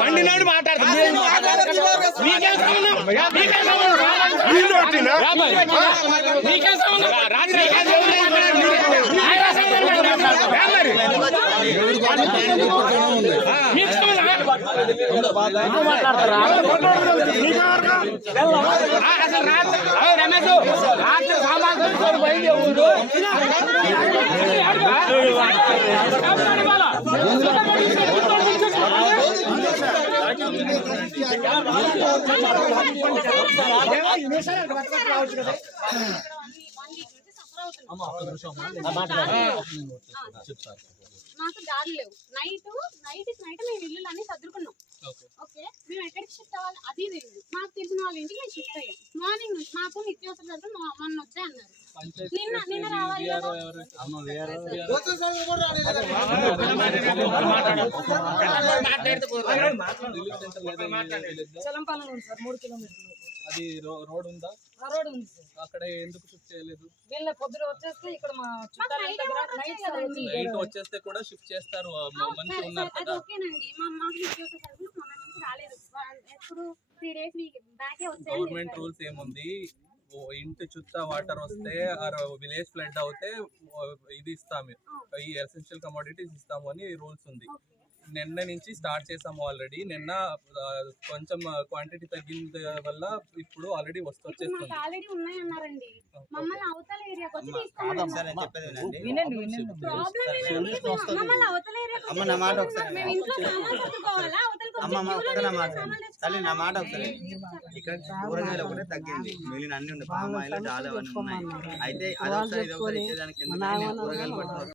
మండినాడు మాట్లాడతారు రమేష్ రాత్రి సామాన్ బయలు మాకు దారి లేవు. నైట్ మేము ఇల్లు అన్ని సర్దుకున్నాం. ఓకే, మేము ఎక్కడికి షిఫ్ట్ అవ్వాలి అది తెలియదు. మాకు తెలిసిన వాళ్ళ ఇంటికి మేము షిఫ్ట్ అయ్యాం. మార్నింగ్ మాకు నిత్యావసర సరుకులు మొన్న వచ్చాయి అన్నారు. నిన్న రావాలి అది రోడ్ ఉందా? రోడ్ ఉంది సార్. అక్కడ ఎందుకు షిఫ్ట్ చేయలేదు? వీళ్ళ పొద్దున వచ్చేస్తే ఇక్కడ మా చుట్టాల నైట్ వచ్చేస్తే కూడా షిఫ్ట్ చేస్తారు. మంచి ఉన్నారు కదా. ఓకేనండి, మాకు నిత్యావసర సరుకులు మొన్న నుంచి రాలేదు. ఎప్పుడు 3 days బ్యాకే వచ్చాయి. గవర్నమెంట్ రూల్స్ ఏముంది, ఇంటి చుట్టూ వాటర్ వస్తే విలేజ్ ఫ్లడ్ అవుతే ఇది ఇస్తాము, ఈ ఎసెన్షియల్ కమోడిటీస్ ఇస్తాము అని రూల్స్ ఉంది. నిన్న నుంచి స్టార్ట్ చేసాము ఆల్రెడీ. నిన్న కొంచెం క్వాంటిటీ తగ్గింది వల్ల ఇప్పుడు ఆల్రెడీ వచ్చేస్తుంది. ఆల్రెడీ ఉన్నాయన్నారండి. మమ్మల్ని అవతల ఏరియాకి వచ్చి నా మాట ఒకసారి. ఇక్కడ కూరగాయలు ఒకటే తగ్గింది, మిగిలిన అన్ని ఉన్నాయి. పామాయిల్ డాల్ అవన్నీ ఉన్నాయి. అయితే అదొకసారి ఇదొకసారి ఇచ్చేదానికి కూరగాయలు పట్టుకోవాలి.